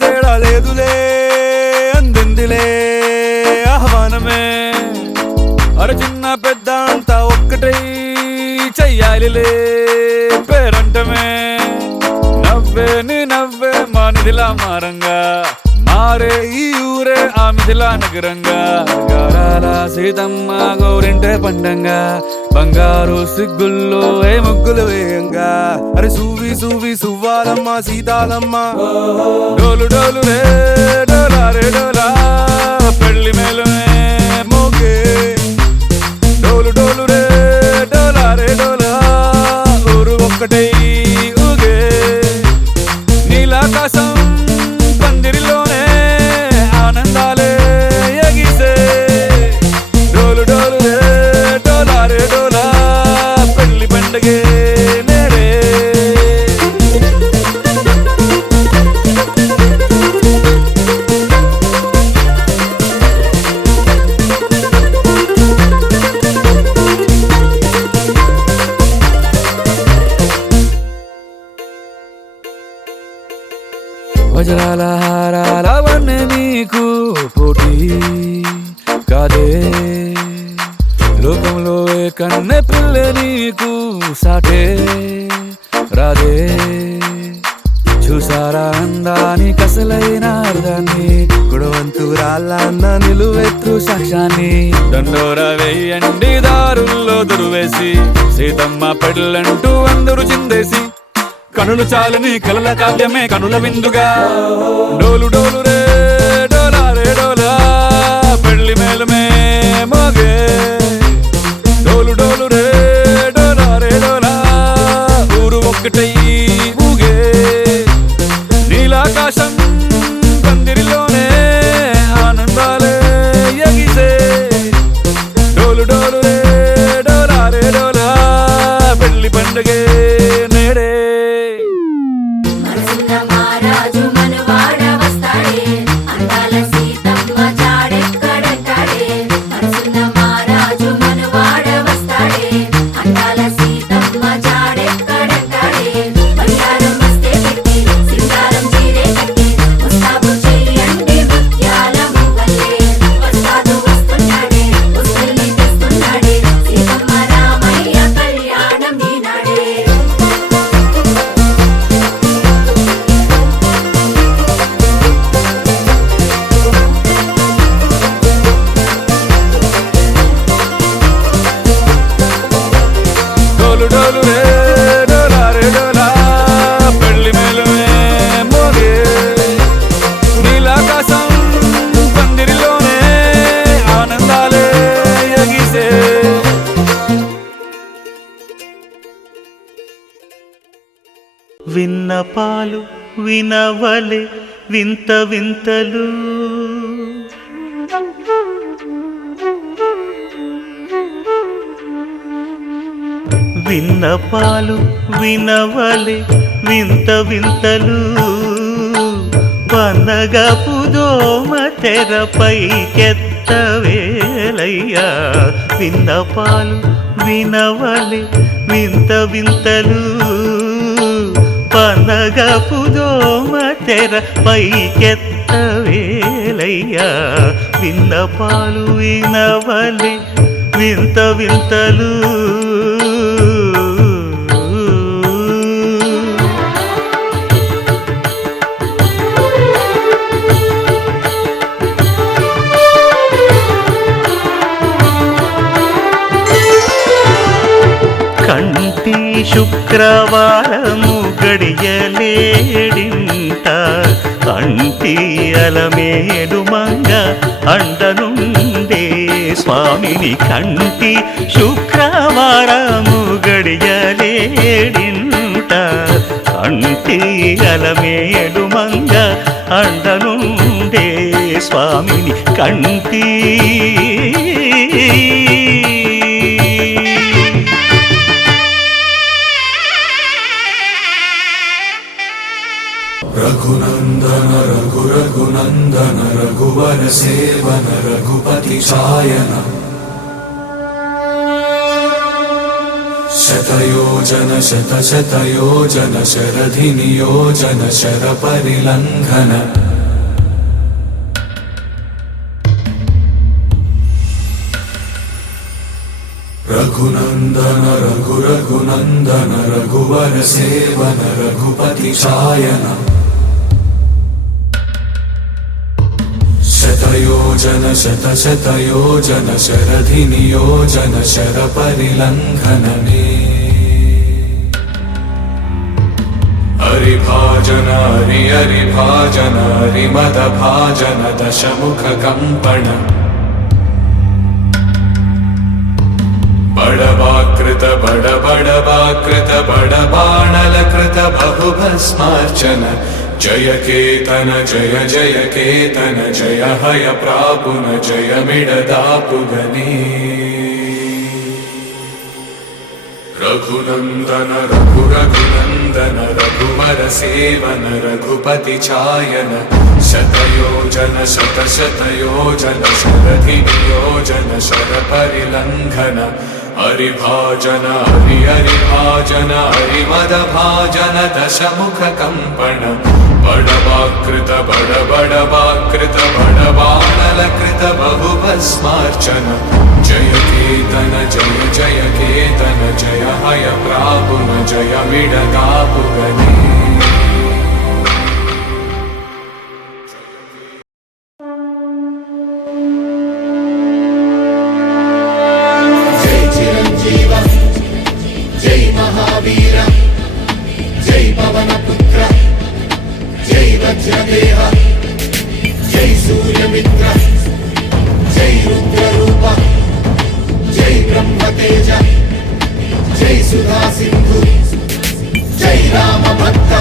తేడా లేదులే అందిందిలే ఆహ్వానమే అర చిన్న పెద్ద అంతా ఒక్కటై చెయ్యాలిలే పేరంటమే నవ్వే నీ నవ్వే మానిదిలా మారంగా మారే ఈ ఊరే ఆమిదిలా నగరంగా గారాల సీతమ్మ గౌరింటే పండంగా బంగారు సిగ్గుల్లో ఏ ముగ్గులు వేయంగా అరే సూవి సూవి సువ్వాలమ్మ సీతాలమ్మ డోలు డోలు రే డోలా రే డోలా పెళ్లి మేలుమే మోగే డోలు డోలు రే డోలా రే డోలా ఊరు ఒక్కటై ఊగే నీలాకాశం పందిరిలోనే ఆనందాలే ఎగిసే డోలు డోలు రే డోలా రే డోలా పెళ్లి పండగే నేడే వజ్రాల హారాల వన్నె నీకు పోటీ కాదే లోకంలో ఏ కన్నె పిల్ల నీకు సాటే రాదే చూసారా అందాని కసలైన అర్థాన్ని గుణవంతురాళ్ళ అన్న నిలువెత్తు సాక్ష్యాన్ని దండోర వేయండి దారుల్లో దురువేసి సీతమ్మ పెళ్ళంటూ అందరూ చిందేసి కనులు చాలని కలల కావ్యమే కనుల విందుగా డోలు డోలు రే డోలా రే డోలా పెళ్లి మేలుమే మోగే డోలు డోలు రే డోలా రే డోలా ఊరు ఒక్కటై ఊగే నీలాకాశం పందిరిలోనే ఆనందాలే ఎగిసే డోలు డోలు రే డోలా రే డోలా పెళ్లి పండగే నేడే డోలు రే డోలా రే డోలా పెళ్లి మేలుమే మోగే నీలాకాశం పందిరిలోనే ఆనందాలే ఎగిసే విన్నపాలు వినవలే వింత వింతలు విన్నపాలు వినవలే వింత వింతలు వనగపు దోమ తెరపైకెత్తవేలయ్యా విన్నపాలు వినవలే వింత వింతలు వనగపు దోమ తెరపైకెత్తవేలయ్యా విన్నపాలు వినవలే వింత వింతలు కంటి శుక్రవారము గడియలేడింట కంటి అలమేడు మంగ అండనుండే స్వామిని కంటి శుక్రవారము గడియలేడింట కంటి అలమేడు మంగ అండనుండే స్వామిని కంటి रघुनंदन रघु रघुनंदन रघुवर सेवन रघुपति छायन శతయోజన శతశతయోజన శరధినియోజన శరపరిలంఘన రఘునందన రఘురఘునందన రఘువర సేవన రఘుపతి ఛాయన శతయోజన శతశతయోజన శరధినియోజన శరపరిలంఘననే హరిభాజన హరి హరిభాజన హరిమద భాజన దశముఖ కంపణ బడవాకృత బడబడవాకృత బడబాణలకృత బహుభస్మార్చన జయ కేతన జయ జయ కేతన జయ హయ ప్రాపున జయ మిడదాపుగనే రఘునందన రఘురఘునందన రఘువర సేవన రఘుపతి ఛాయన శతయోజన శతశతయోజన శరధినియోజన శరపరిలంఘన హరిభాజన హరి హరిభాజన హరిమద భాజన దశముఖ కంపణ బడవాకృత బడబడవాకృత బడబాణలకృత బహుభస్మార్చన జయ కేతన జయ జయ కేతన జయ హయ ప్రాపున జయ మిడదాపుగనే जय महावीर जय पवनपुत्र जय वज्रदेह जय सूर्यमित्र जय रुद्ररूप जय ब्रह्मतेज जय सुधा सिंधु जय राम भक्त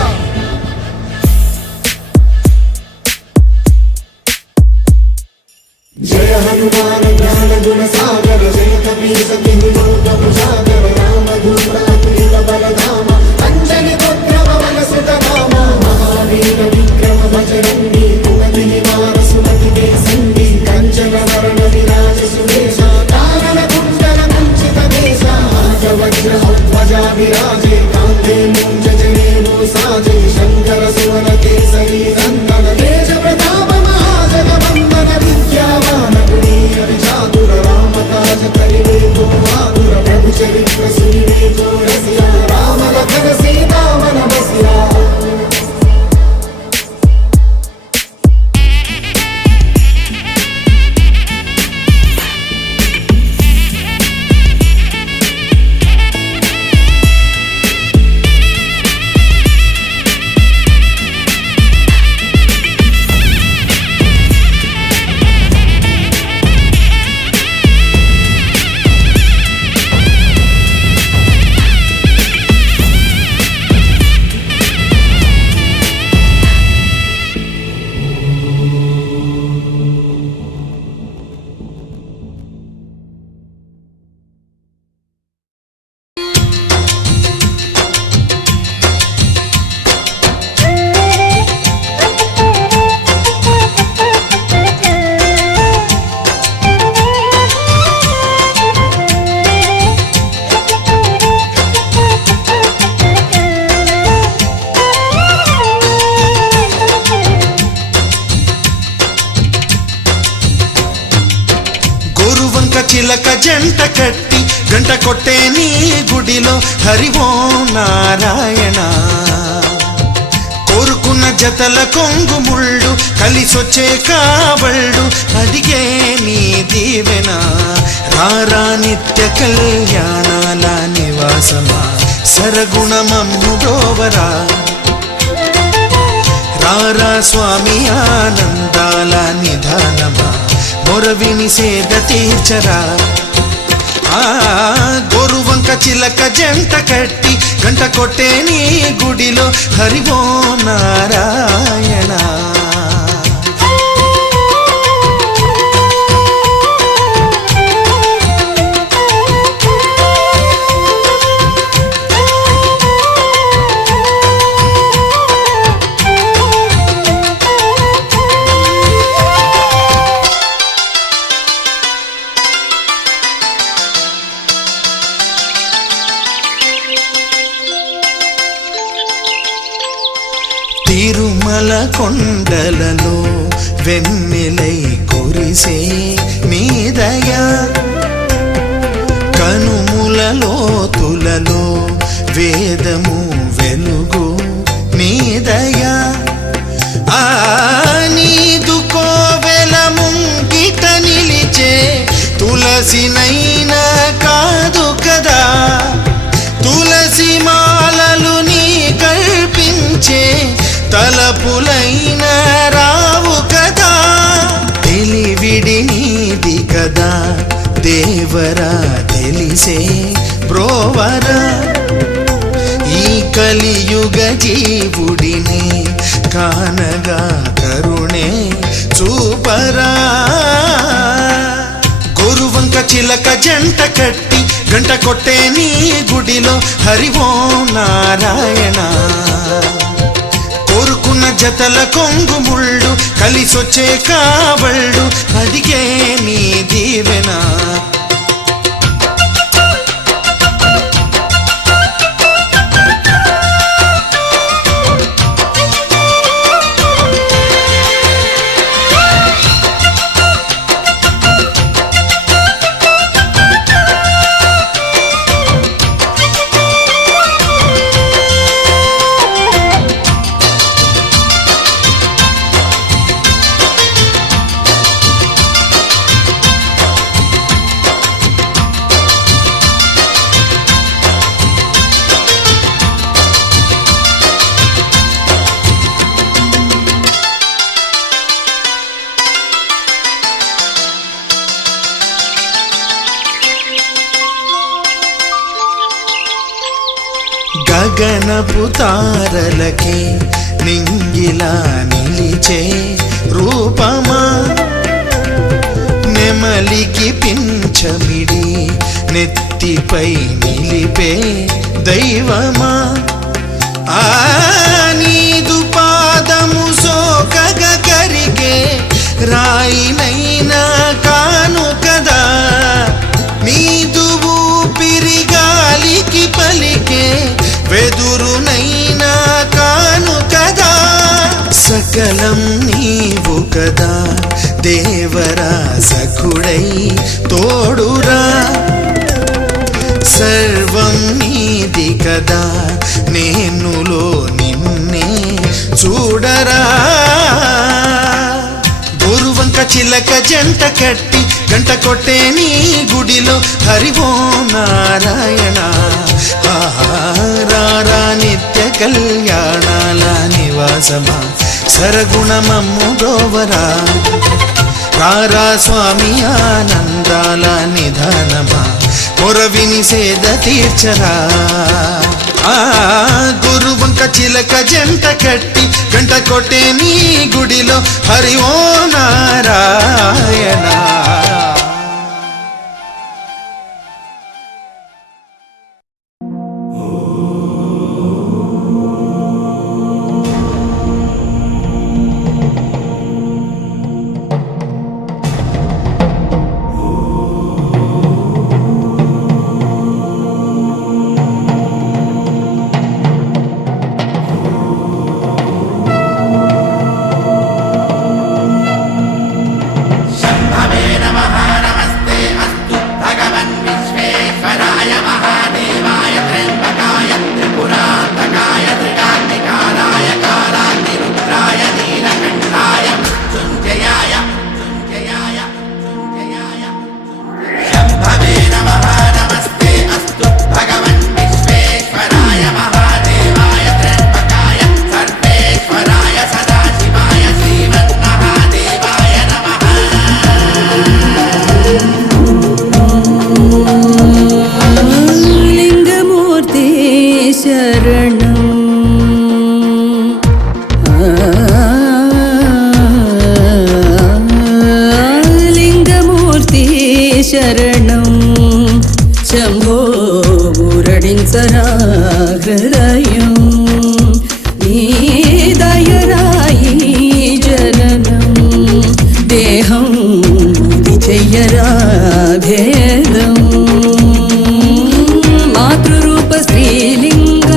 जय हनुमान ज्ञान गुण सागर जय कपीस तिहु लोक उजागर रामदूत अतुलित बलधामा अंजनी पुत्र पवन सुत नामा महावीर विक्रम बजरंगी कुमति निवार सुमति के संगी कंचन वरण विराज सुरेश कानन कुंडल कुंचित केश हाथ वज्र ध्वजा विराजे कांधे मूंज जनेऊ साजे शंकर सुवन केसरी नंदन तेज प्रताप महाजगवंदन विद्यावान गुणी चातुर राम काज करिवे को आतुर प्रभु चरित्र सुनिवे को रसिया राम लखन सीता मन बसिया చిలక జంట కట్టి గంట కొట్టే నీ గుడిలో హరి ఓం నారాయణ కోరుకున్న జతల కొంగు ముళ్ళు కలిసొచ్చే కాబళ్ళు అడిగే నీ దీవెన రారా నిత్య కళ్యాణాల నివాసమా సరగుణమమ్ము బ్రోవరా రారా స్వామి ఆనందాల నిధానమా మొరవిని సేద తీర్చరా గోరువంక చిలక జంట కట్టి గంట కొట్టే నీ గుడిలో హరి ఓం నారాయణ కొండలలో వెన్నెలై కురిసే నీ దయా కనుముల లోతులలో వేదము వెలుగు నీ దయా నీదు కోవెల ముంగిట నిలిచే తులసినైనా కాదు కదా తులసి మాలలు నీ కల్పించే తలపులైన రావు కదా తెలివిడి నీది కదా దేవరా తెలిసే బ్రోవరా ఈ కలియుగ జీవుడిని కానగా కరుణే చూపరా గోరువంక చిలక జంట కట్టి గంట కొట్టే నీ గుడిలో హరి ఓం నారాయణ కోరుకున్న జతల కొంగు ముళ్ళు కలిసొచ్చే కావళ్ళు అడిగే నీ దీవెన గగనపు తారలకి నింగిలా నిలిచే రూపమా నెమలికి పింఛమిడి నెత్తిపై నిలిపే దైవమా నీదు పాదము సోకగ కరిగే రాయినైనా కాను కదా నీదు ఊపిరి గాలికి పలికే వెదురునైనా కాను కదా సకలం నీవు కదా దేవరా సఖుడై తోడురా సర్వం నీది కదా నేనులో నిన్నే చూడరా గోరువంక చిలక జంట కట్టి గంట కొట్టే నీ గుడిలో హరి ఓం నారాయణ రారా నిత్య కళ్యాణాల నివాసమా సరగుణమమ్ము గోవరా రారా స్వామి ఆనందాల నిధానమా మొరవిని సేద తీర్చరా గురువంక చిలక జంట కట్టి గంట కొట్టే నీ గుడిలో హరి ఓం నారాయణ శరణం శంభో ఊరడించరా హృదయం నీ దయరాయి జననం దేహం చెయ్యరా భేదం మాతృరూప స్త్రీలింగ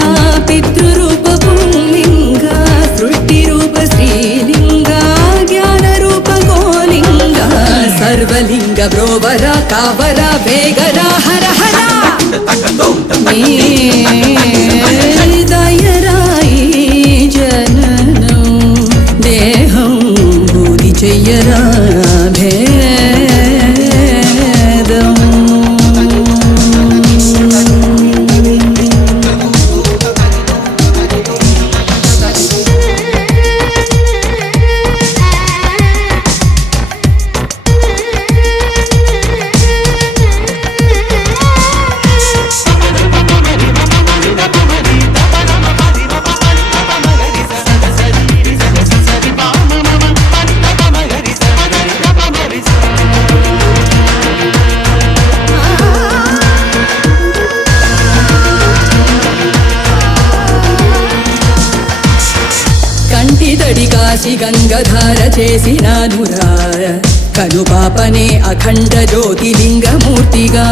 పితృరూప పుంలింగ సృష్టి రూప స్త్రీ చెయ్యరా భేదం. కంటిదడి కాశి గంగధార చేసినానురా కనుపాపనే అఖండ జ్యోతిలింగమూర్తిగా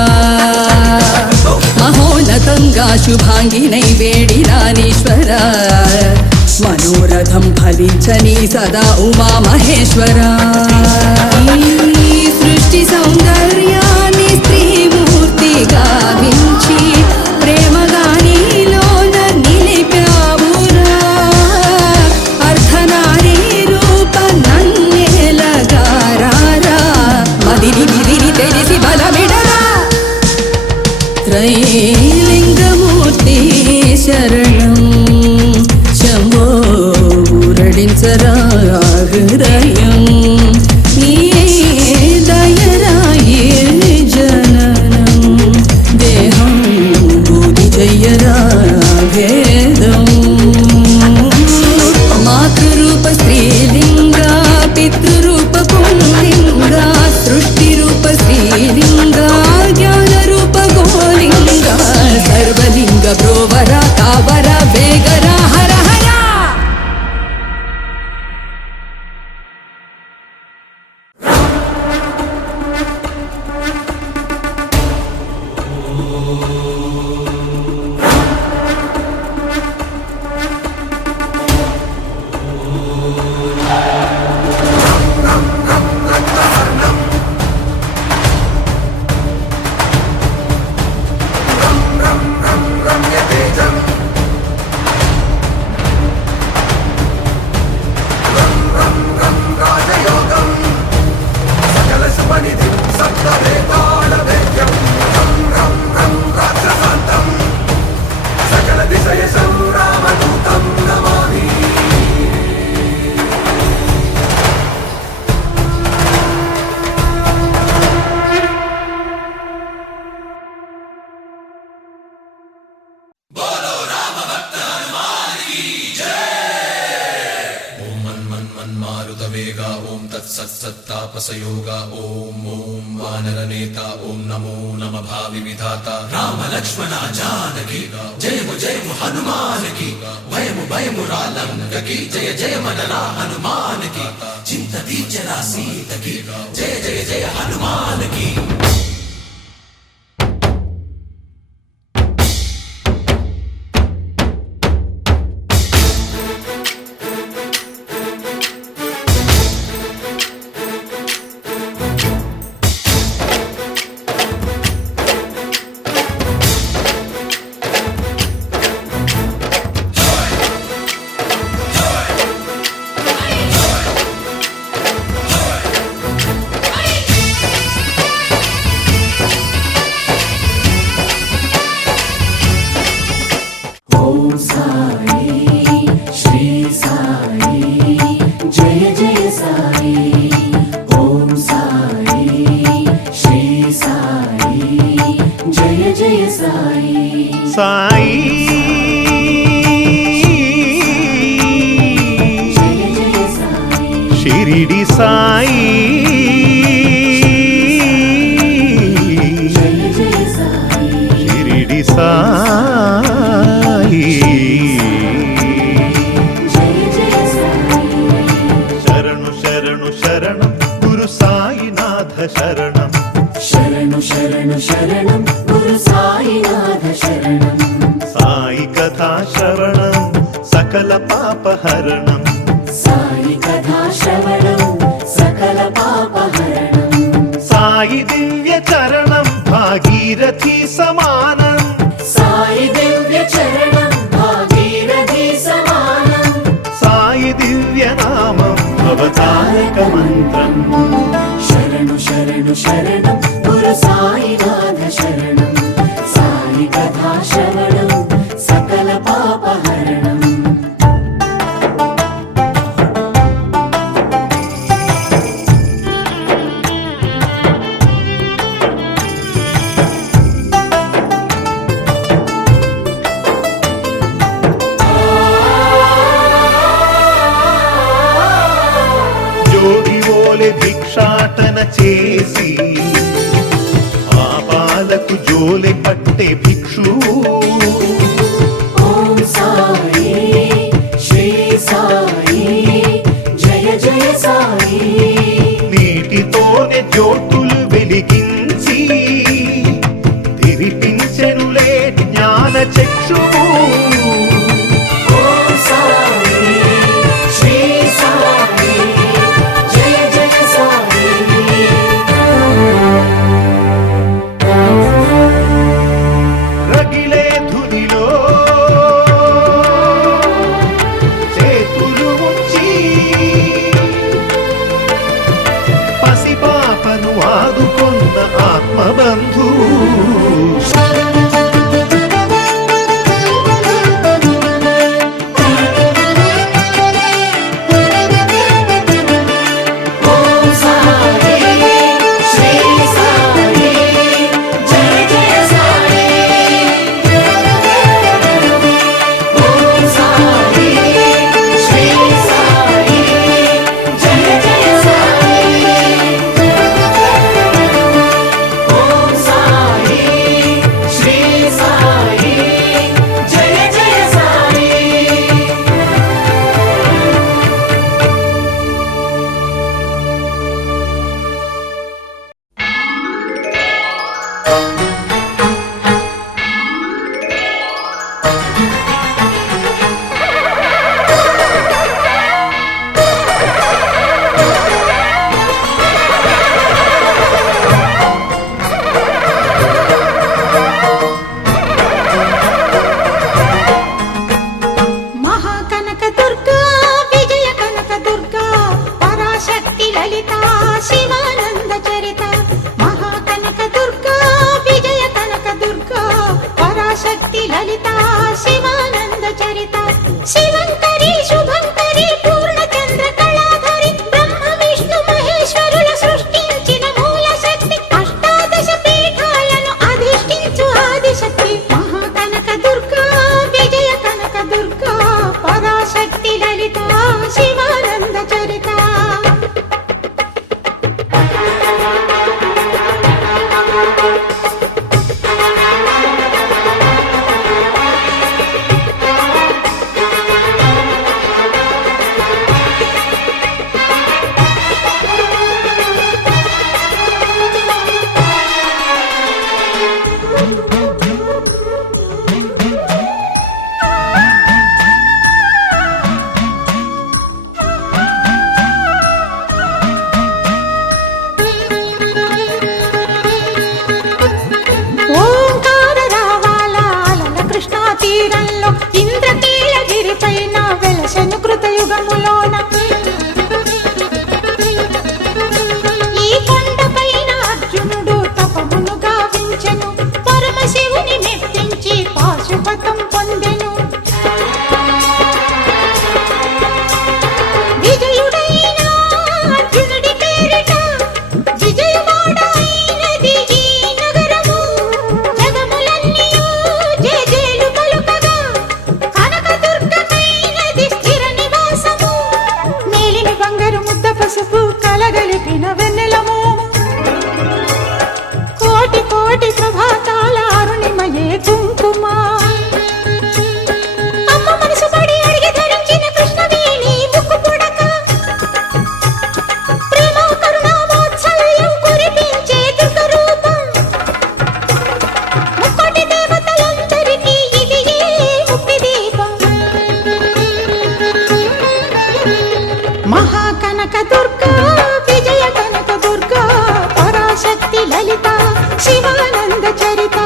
మహోన్నతంగా శుభాంగినై వేడినానీశ్వర మనోరథం ఫలించని సదా ఉమా మహేశ్వర. ఈ సృష్టి సౌందర్యాన్ని స్త్రీమూర్తిగా వించి ప్రేమగా నీలోన నిలిపావురా అర్ధనారీ రూప నన్నేలగారారా మదిని విధిని తెలిసి బలమిడరా. త్రైలింగమూర్తి శరణం శంభో ఊరడించరా హృదయం నీ దయరాయే జననం దేహం బూది చెయ్యరా భేదం. మాతృరూప స్త్రీలింగ పితృరూప పుంలింగ సృష్టిరూప శ్రీలింగ జ్ఞానరూప గోలింగ సర్వలింగ బ్రోవర కావర వేగర హర హర. मन्मारुतवेगा ॐ तत्सत्सत्तापसयोगा ॐ वानरनेता ॐ नमो नम भाविविधाता राम लक्ष्मण जानकी जय हनुमान की भयमु रालंक की जय मनरा हनुमान की चिंत दीचरा सीत की जय हनुमान की. షిరిడి సాయి షిరిడి సాయి శరణు శరణు శరణం గురు సాయినాథ శరణం శరణు శరణు శరణం గురు సాయినాథ శరణం సాయి కథా శ్రవణం సకల పాపహరణం సాయి కథా శ్రవణం సకల పాపహరణం సాయి దివ్య చరణం భాగీరథి సమానం సాయి దివ్య చరణం భాగీరథి సమానం సాయి దివ్య నామం భవతారక మంత్రం శరణు శరణు శరణం గురు సాయినాథ శరణం సాయి కథా శ్రవణం సకల పాపహరణం జోగి ఓలె భిక్షాటన చేసి పాపాలకు జోలె పట్టే భిక్షు ఓం సాయి శ్రీ సాయి జయ జయ సాయి నీటితోనే జ్యోతులు వెలిగించి తిరిపించెనులే జ్ఞాన చక్షువు ఓం సాయి శ్రీ సాయి జయ జయ సాయి రగిలే ధునిలో చేతులు ఉంచి పసిపాపను ఆదుకొన్న ఆత్మబంధు ఓం సాయి శ్రీ సాయి జయ జయ సాయి ఓం సాయి శ్రీ సాయి జయ జయ సాయి ఓం సాయి శ్రీ సాయి జయ జయ సాయి మహాకనక దుర్గా విజయ కనక దుర్గా పరాశక్తి లలిత శివానంద చరిత మహాకనక దుర్గా విజయ కనక దుర్గా పరాశక్తి లలిత శివానంద చరిత శివంకరి శుభంకరి పూర్ణచంద్ర కళాధరి బ్రహ్మ విష్ణు మహేశ్వరుల సృష్టించిన మూల శక్తి అష్టాదశ పీఠాలను అధిష్ఠించు ఆదిశక్తి మహాకనక దుర్గా విజయ కనక దుర్గా పరాశక్తి లలిత శివానంద చరిత ఓంకార రావాల కృష్ణా తీరంలో ఇంద్రకీలగిరి పైన వెలసెను కృతయుగములోన ఈ కొండపైన అర్జునుడు తపమును గావించెను పరమశివుని మెప్పించి పాశుపతం పొందెను విజయుడైన అర్జునుడి పేరిట విజయవాడ అయినది ఈ నగరము జగములన్నీయు జేజేలు పలుకగా కనకదుర్గమైనది స్థిర నివాసము మేలిమి బంగారు ముద్ద పసుపు కలగలిపిన వెన్నెలము కోటి కోటి ప్రభాతాల అరుణిమయే కుంకుమ అమ్మ మనసు పడి అడిగి ధరించిన కృష్ణవేణి ముక్కు పుడక ప్రేమ కరుణ వాత్సల్యం కురిపించే దుర్గ రూపం ముక్కోటి దేవతలందరికీ ఇది ఏ ముక్తి దీపం మహాకనక దుర్గా విజయ కనక దుర్గా పరాశక్తి లలిత శివానంద చరిత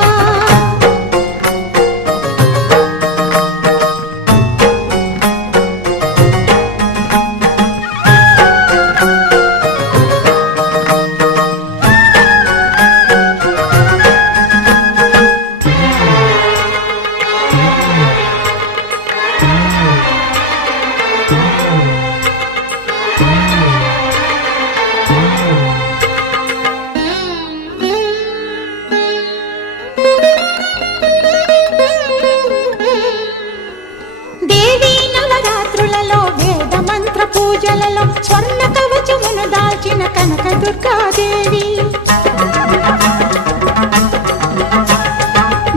దుర్గాదేవి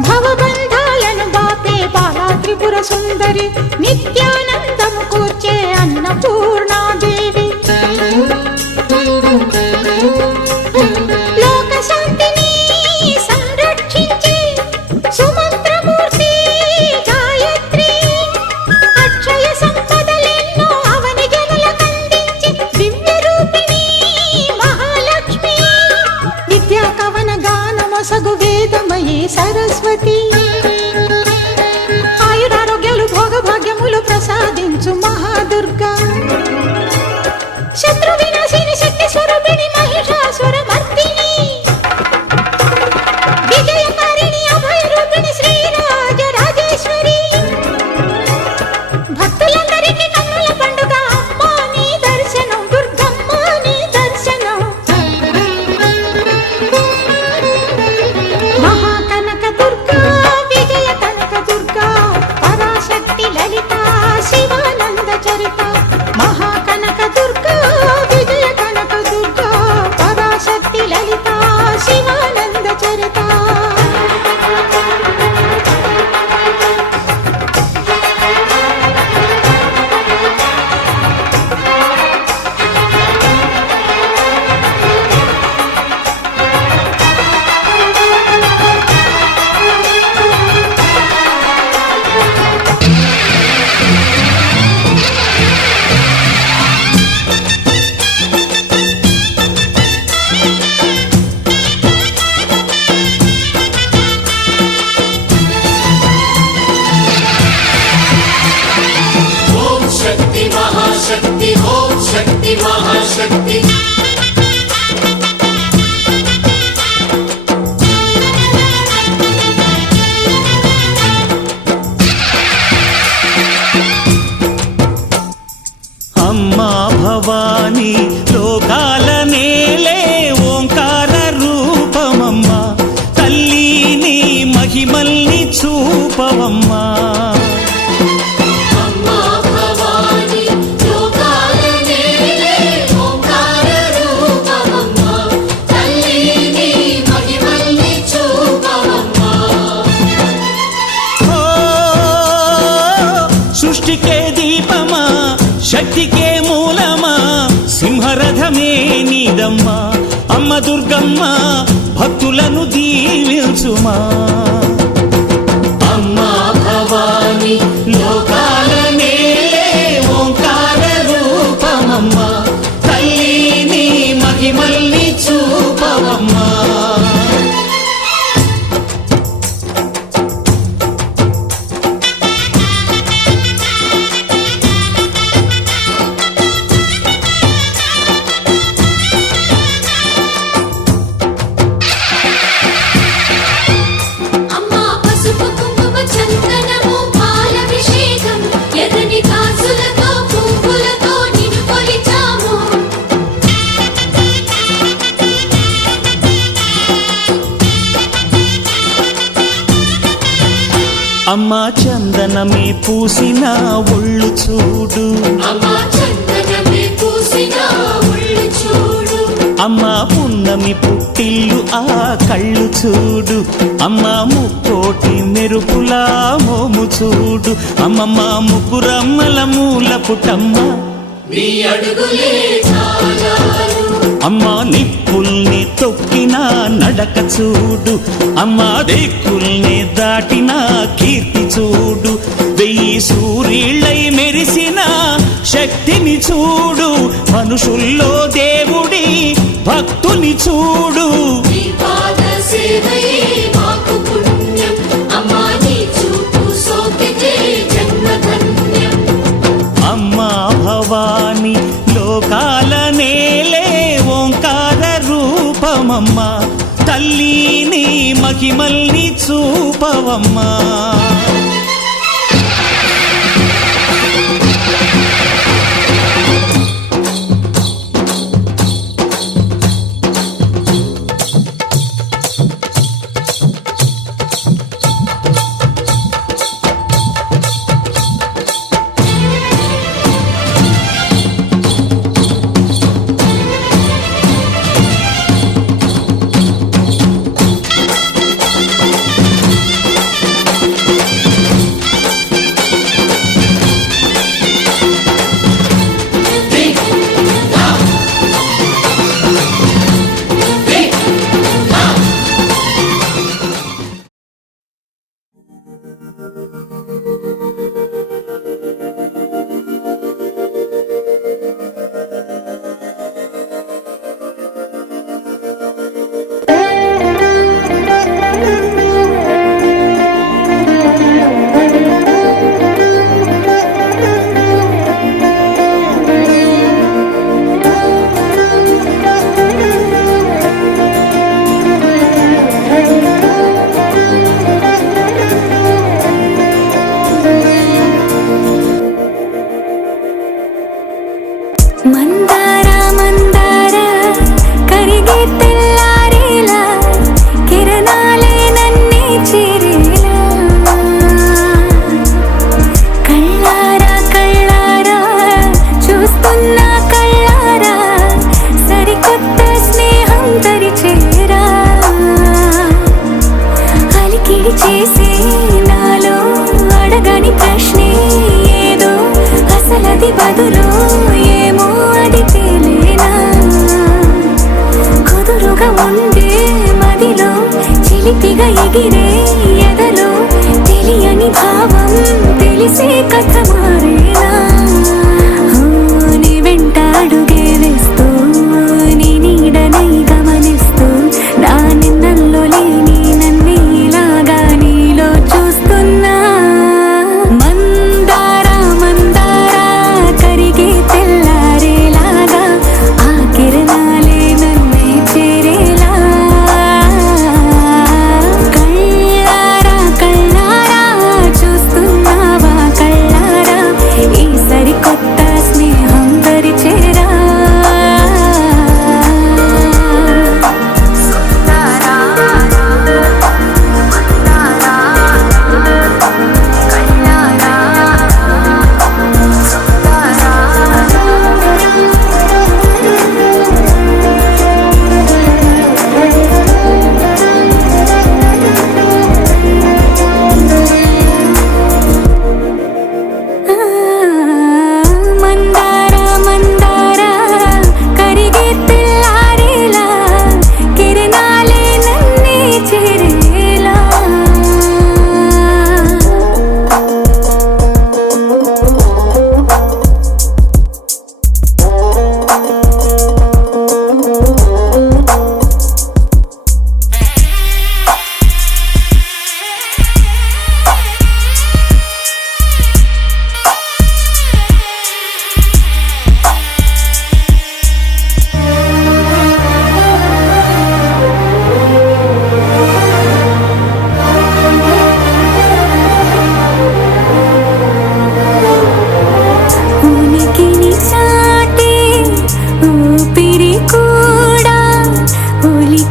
భవబంధాలను బాపే బాలా త్రిపుర సుందరి నిత్యానందము కూర్చే అన్నపూర్ణాదేవి లోక శాంతిని సంరక్షించే సుమంత్రమూర్తి గాయత్రి అక్షయ సంపదలెన్నో అవని జనులకందించి దివ్య రూపిణి మహాలక్ష్మి విద్యా కవన గానమొసగు వేదమయీ సరస్వతి ఆయురారోగ్యాలు భోగభాగ్యములు ప్రసాదించు మహాదుర్గా శత్రు వినాశిని శక్తి స్వరూపిణి మహిషాసుర మర్దిని విజయకారిణి అభయ రూపిణి శ్రీరాజ రాజేశ్వరి భక్తులందరికీ కన్నుల పండుగ అమ్మా నీ దర్శనం దుర్గమ్మ నీ దర్శనం మహాకనక దుర్గా విజయ కనక దుర్గా పరాశక్తి లలిత శివానంద చరిత మహాకనక దుర్గా విజయ కనక దుర్గా పరాశక్తి లలిత శివానంద చరిత ఓం శక్తి మహాశక్తి ఓం శక్తి మహాశక్తి అమ్మా భవానీ లోకాల నేలే ఓంకార రూపమమ్మా తల్లి నీ మహిమల్ని చూపవమ్మా అమ్మా భవాని లోకాల నేలే ఓంకార రూపమమ్మా తల్లి నీ మహిమల్ని చూపవమ్మా ఓ సృష్టికే దీపమా శక్తికే మూలమా సింహరథమే నీదమ్మా అమ్మ దుర్గమ్మ భక్తులను దీవించుమా అమ్మా భవాని లోకాల నేలే ఓంకార రూపమమ్మా తల్లి నీ మహిమల్ని చూపవమ్మా అమ్మా పసుపు కుంకుమ చందనము పాలభిషేకం ఎర్రని గాజులతో పువ్వులతో నిన్ను కొలిచాము అమ్మా చందనమే పూసిన ఒళ్ళు చూడు అమ్మా చందనమే పూసిన ఒళ్ళు చూడు అమ్మా పున్నమి పుట్టిల్లు ఆ కళ్ళు చూడు అమ్మా ముక్కోటి మెరుపులా మోము చూడు అమ్మమ్మ ముగ్గురమ్మల మూల పుటమ్మ నీ అడుగులే చాలాలు అమ్మా నిప్పుల్ని తొక్కిన నడక చూడు అమ్మా దిక్కుల్ని దాటిన కీర్తి చూడు వెయ్యి సూర్యుళ్ళై మెరిసిన శక్తిని చూడు మనుషుల్లో దేవుడి భక్తుని చూడు నీ పాద సేవయే మాకు పుణ్యం అమ్మా నీ చూపు సోకితే జన్మధన్యం అమ్మా భవాని లోకాల నేలే ఓంకార రూపమమ్మా తల్లి నీ మహిమల్ని చూపవమ్మా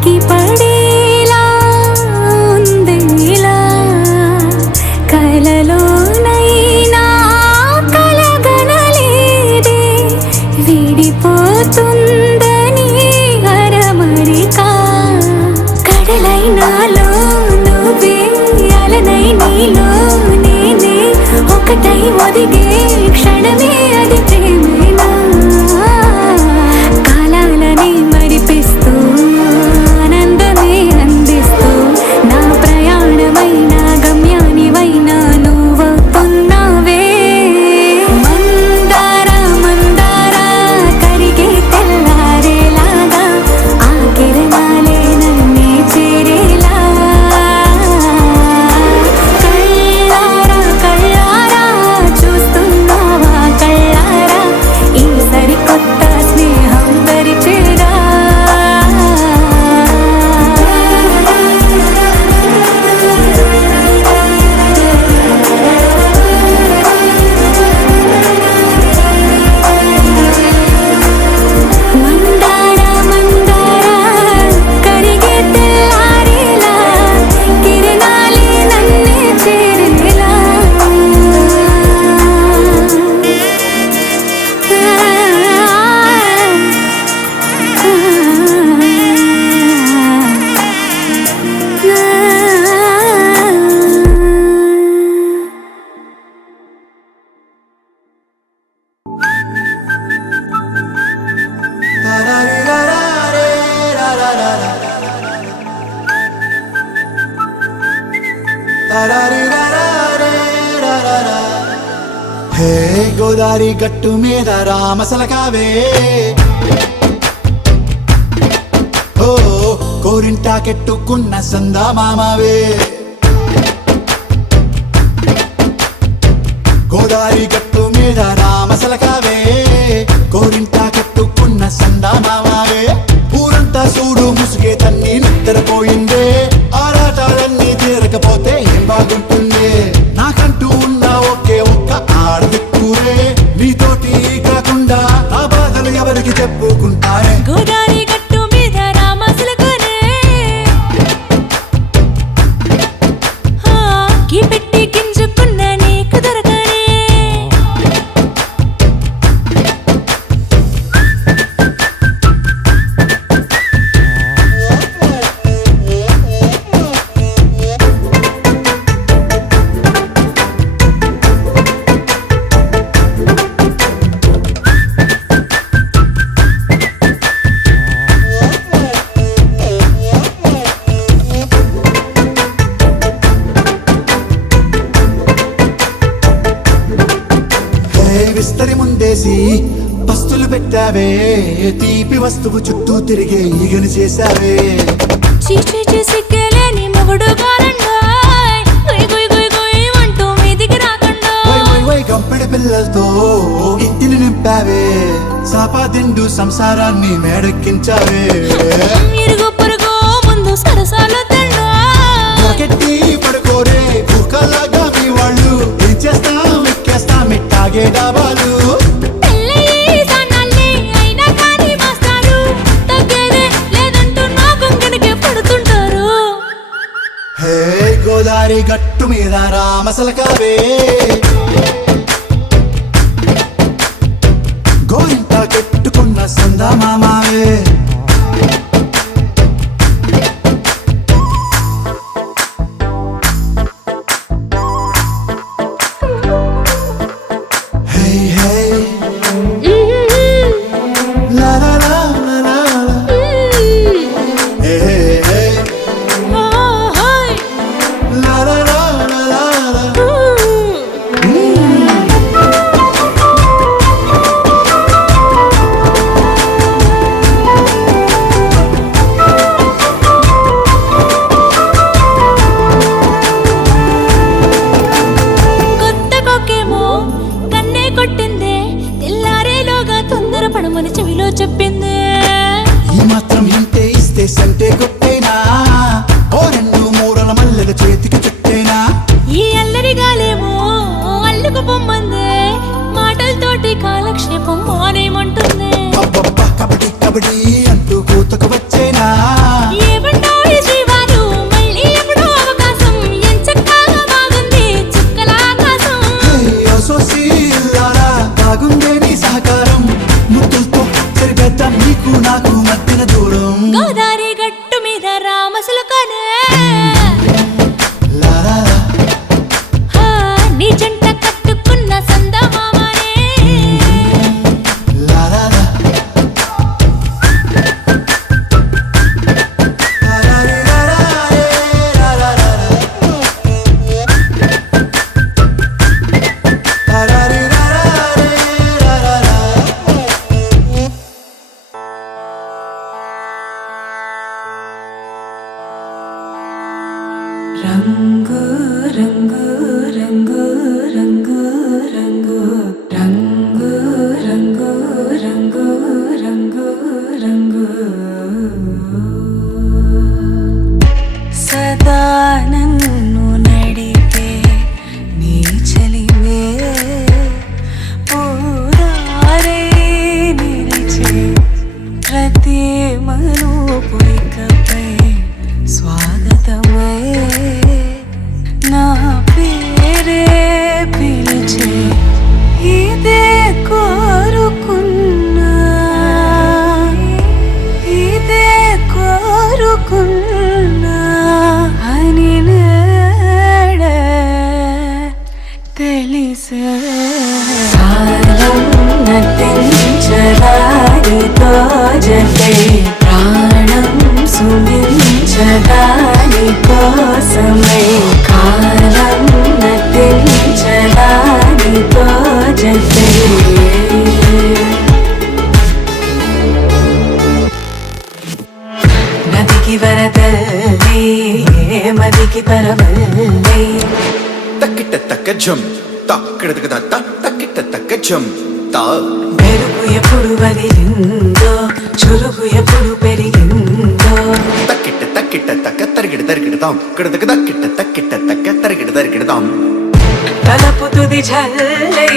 ఉలికి పడేలా ఉందిలా కలలోనైనా కలగనలేదే విడిపోతుందని అరమరికా కడలైనాలో నువ్వే అలనై నీలో నేనే ఒకటై ఒదిగే క్షణమే అది ప్రేమేనా కాలాలని మరిపిస్తూ ఆనందమే అందిస్తూ నా ప్రయాణమైన గమ్యానివైనా నువ్వవుతున్నావే మందార మందార కరిగే తెల్లారేలాగా ఆ కిరణాలే నన్నే చేరేలా కళ్ళారా కళ్ళారా చూస్తున్నావా కళ్ళారా ఈ సరికొత్త స్నేహం పరిచేరా మందార మందార కరిగే తెల్లారేలా కిరణాలే నన్నే చేరేలా హే గోదారి గట్టు మీద రామసలకావే ఓ కోరింటా కెట్టుకున్న సందా మామావే గోదారి గట్టు మీద రామసలకావే కోరింటా కెట్టుకున్న సందా మామావే ఊరంతా చూడు ముసుగే తన్ని నిద్రపోయిందే ఆరాటాలన్నీ తీరకపోతే ఏం బాగుంటుంది నాకంటూ ఉన్న ఒకే ఒక్క ఆడదిక్కురే నీతోటి కాకుండా నా బాధలు ఎవరికి చెప్పుకుంటారే గోదారి గట్టు మీద రామసలకనే కీ పెట్టి గింజుకున్న నీకు దొరకనే హే విస్తరి ముందేసి పస్తులు పెట్టావే తీపి వస్తువు చుట్టూ తిరిగే ఈగని చేశావే చీచీ చేసి కేలేని మొగుడు గారండాయ్ గుయ్ గుయ్ గుయ్ గుయ్ అంటూ మీదికి రాకుండా వై గంపెడి పిల్లలతో ఇంటిని నింపావే సాపాదిండు సంసారాన్ని మేడెక్కించావే ఇరుగు పొరుగు ముందు సరసాలు తిన్నా పొరకెట్టి పడుకోరే కుక్కలాగా మీ వాళ్ళు ఏం చేస్తాం ఎక్కేస్తాం ఇట్టాగే డాబాలు పెళ్ళయి సన్నాళ్ళే అయినా కానీ మాస్తారు తగ్గేదే లేదంటూ నా గుంగడికే పడుతుంటారు హే గోదారి గట్టు మీద రామసలకావే గోరింట కెట్టుకున్న సందా మామావే హే హే లా లా లా లా లా లా. హే హే హే లా లా లా లా లా లా. కొత్త కొక్కేమో కన్నే కొట్టిందే తెల్లారేలోగా తొందర పడమని చెవిలో చెప్పిందే ఈ మాత్రం ఇంటే ఇస్తే సంటే కొట్టేనా ఓ రెండు మూరల మల్లెల చేతికి చుట్టేనా ఈ అల్లరి గాలేమో అల్లుకు పొమ్మందే మాటలతోటి కాలక్షేపం మానేమంటుంది అబ్బబ్బా కబడ్డీ కబడ్డీ అంటూ కూతకు వచ్చేనా ఏ నాకు మధ్యన దూరం గోదారి గట్టు మీద రామసులకనే నీ జంట కట్టుకున్న సందమామనే రంగు రంగు రంగు రంగు రంగు రంగు రంగు రంగు రంగు రంగు సదా నన్ను నడిపే నీ చలివే పూరారే నిలిచే ప్రతి మనుపుకపై స్వాగతమై నా పేరే పిలిచే ఇదే కోరుకున్నా ఇదే కోరుకున్నా అని నేడే తెలిసే కాలం నటించదానితో జతే ప్రాణం సుమించదాని కోసమై కాలం నటించదానితో జతే నదికి వరదల్లి మదికి పరవల్లి తక్కిట తక్క జం తక్కిడతక దత్త తక్కిట తక్క జం తా మెరుపు ఎప్పుడు వదిలిందో చురుకు ఎప్పుడు పెరిగిందో తక్కిట తక్కిట తక్క తరిగిడ తరిగిడతాం కిడతక తక్కిట తక్కిట తక్క తరిగిడ తరిగిడతాం తలపు తుది జల్లై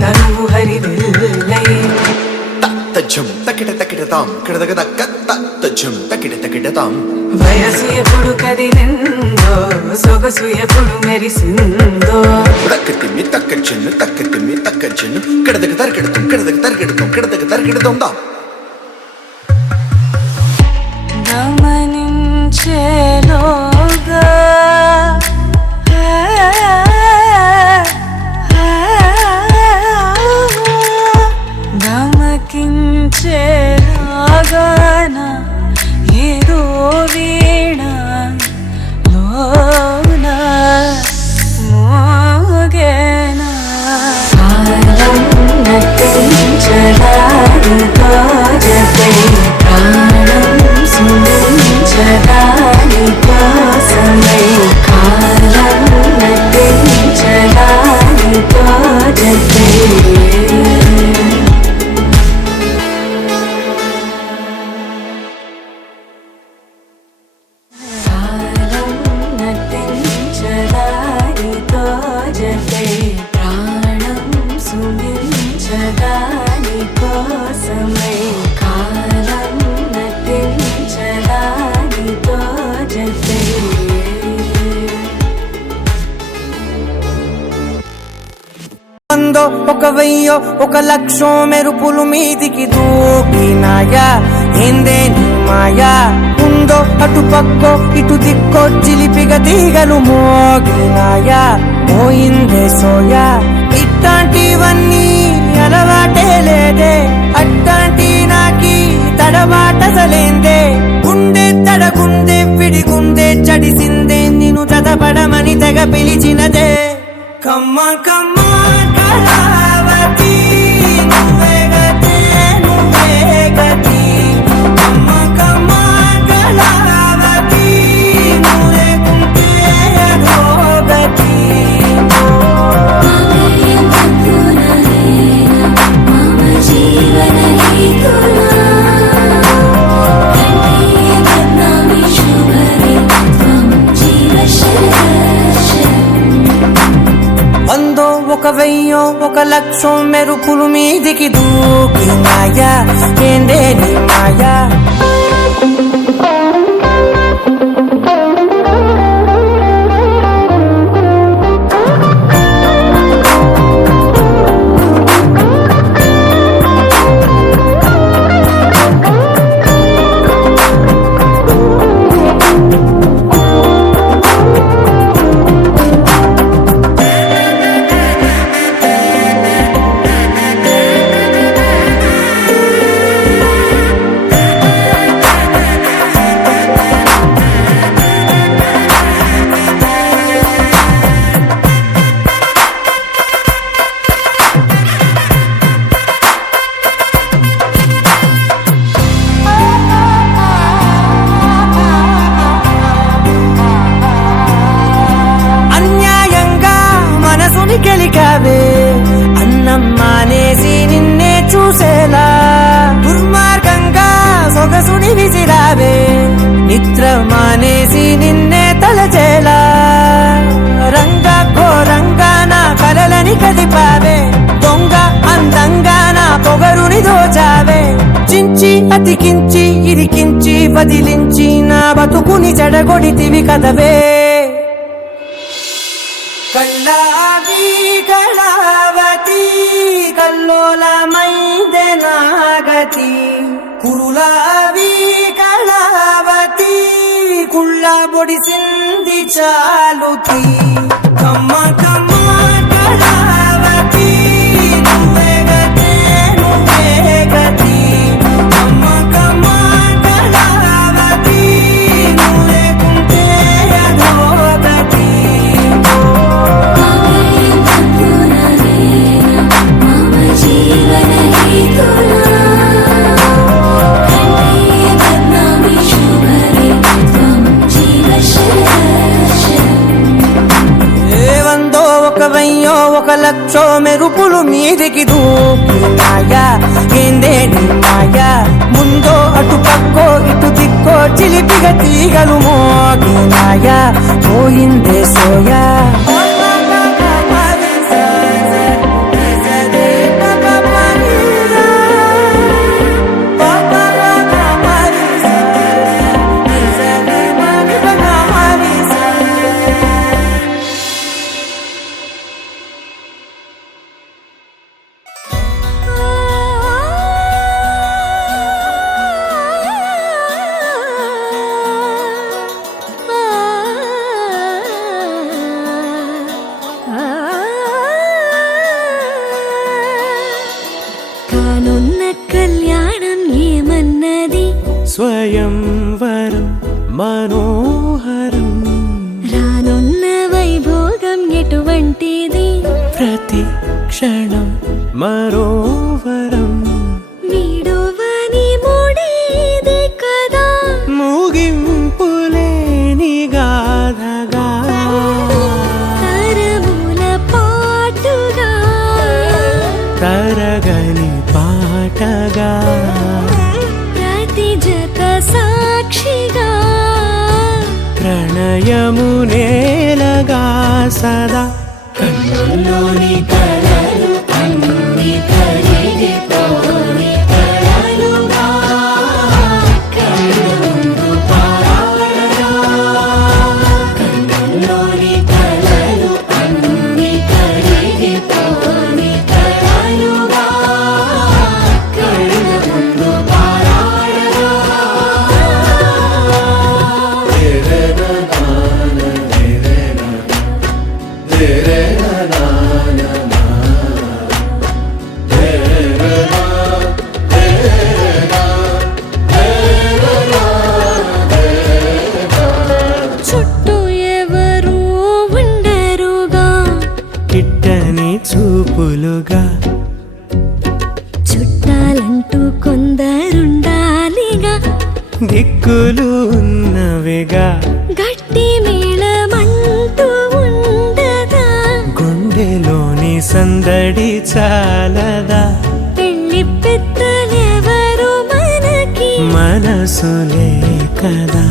తనువు హరివిల్లై తత్త జం తక్కిట తక్కిడతాం కిడతక తక్క తత్త జం తక్కిట తక్కిడతాం వయసు ఎప్పుడు కదిలిందో సొగసు ఎప్పుడు మెరిసిందో తక్కతిమ్మి తక్క చెన్ను తక్కతిమ్మి తక్క చెన్ను కిడతక తరిగిడతాం కిడతక తరిగిడతాం కిడతక తరిగిడతాం దా గమనించేలోగా గమకించేలాగాన ఏదో వీణ లోన మోగేనా కాలం నటించదానితో జతే ప్రాణం సుమించదాని కోసమై కాలం నటించదానితో జతే కాలం నటించదానితో జతే ప్రాణం సుమించదాని కోసమై కాలం నటించదానితో జతే వందో ఒక వెయ్యో ఒక లక్షో మెరుపులు మీదికి దూకినాయా ఏందే నీ మాయా ఉందో అటు పక్కో ఇటు దిక్కో చిలిపిగా తీగలు మోగినాయా పోయిందే సోయా ఇట్లాంటివన్నీ అలవాటే లేదే అట్లాంటి నాకి తడబాటసలేందే గుండె తడగుండే విడిగుండే చడిసిందే నిన్ను చదపడమని తెగ పిలిచినదే కమ్మ కమ్మ కళావతి నువ్వే గతే నువ్వే గతి కమ్మ కమ్మ కళావతి నువ్వే కుంటే అధోగతి వందో ఒక వెయ్యో ఒక లక్షో మెరుపులు మీదికి దూకినాయా ఏందే నీ మాయా సొగసుని విసిరావే నిద్ర మానేసి నిన్నే తలచేలా రంగా ఘోరంగా నా కలలని కదిపావే దొంగ అందంగా నా పొగరుని దోచావే చించి అతికించి ఇరికించి వదిలించి నా బతుకుని చెడగొడితివి కదవే కల్లావి కళావతి కల్లోలమైందే నాగతి కురులావి కళావతి కుళ్ళ బొడిసింది చాలుతి కమ్మ కమ్మ కళావతి నువ్వే గతే నువ్వే గతి కమ్మ కమ్మ కళావతి నువ్వే కుంటే అధోగతి ఏవందో ఒక వెయ్యో ఒక లక్షో మెరుపులు మీదికి దూకినాయా ఏందే నీ మాయా ముందో అటు పక్కో ఇటు దిక్కో చిలిపిగ తీగలు మోగినాయా పోయిందే సోయా కానున్న కళ్యాణం ఏమన్నది స్వయంవరం మనోహరం రానున్న వైభోగం ఎటువంటిది ప్రతి క్షణం మరోవరం వీడువని మూడేది కదా ముగింపులేని గాథగా తరముల పాటుగా తరగని పాటగా ప్రతి జత సాక్షిగా ప్రణయము నేలగా సదా కన్నుల్లోని కలలు అన్ని కరిగిపోని కలలుగా కన్నుందు పారాడగా కన్నుల్లోని కలలు అన్ని కరిగిపోని కలలుగా కన్నుందు పారాడగా చుట్టూ ఎవరు ఉండరుగా కిట్టని చూపులుగా చుట్టాలంటూ కొందరుండాలిగా దిక్కులు ఉన్నవిగా గట్టి మేళమంటూ ఉండదా గుండెలోని సందడి చాలదా పెళ్లి పెద్దలెవరు మనకి మనసులే కదా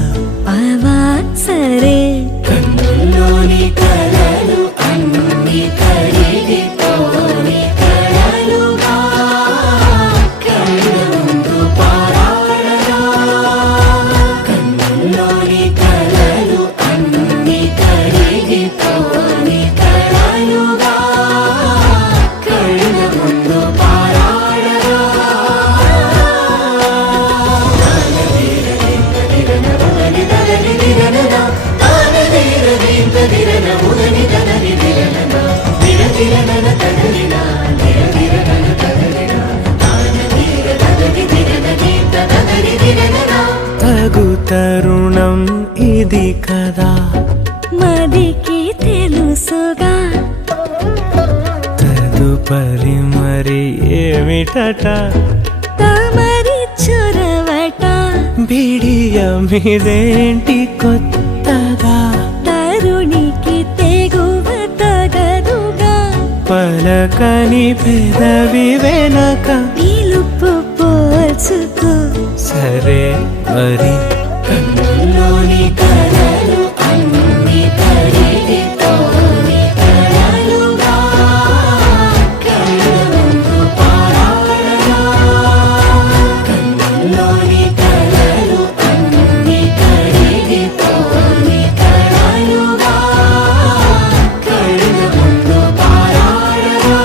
అవా సరే కన్నుల్లోని కలలు అన్ని కరిగిపోని కలలుగా కన్నుందు పారాడగా కన్నుల్లోని కలలు అన్ని కరిగిపోని కలలుగా కన్నుందు పారాడగా తగు తరుణం ఇది కదా మదికి తెలుసుగా తదుపరి మరి ఏమిటట తమరి చొరవట బిడియమిదేంటి కొత్తగా తరుణికి తెగువ తగదుగా పలకని పెదవి వెనక పిలుపు పోల్చుకో స సరే మరి కన్నుల్లోని కలలు అన్ని కడిగితోని కలలుగా కళ్ళ ముందు పారాడగా కన్నుల్లోని కలలు అన్ని కడిగితోని కలలుగా కళ్ళ ముందు పారాడగా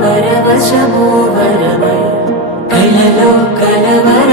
పరవశమో వరమై కలలో కలవర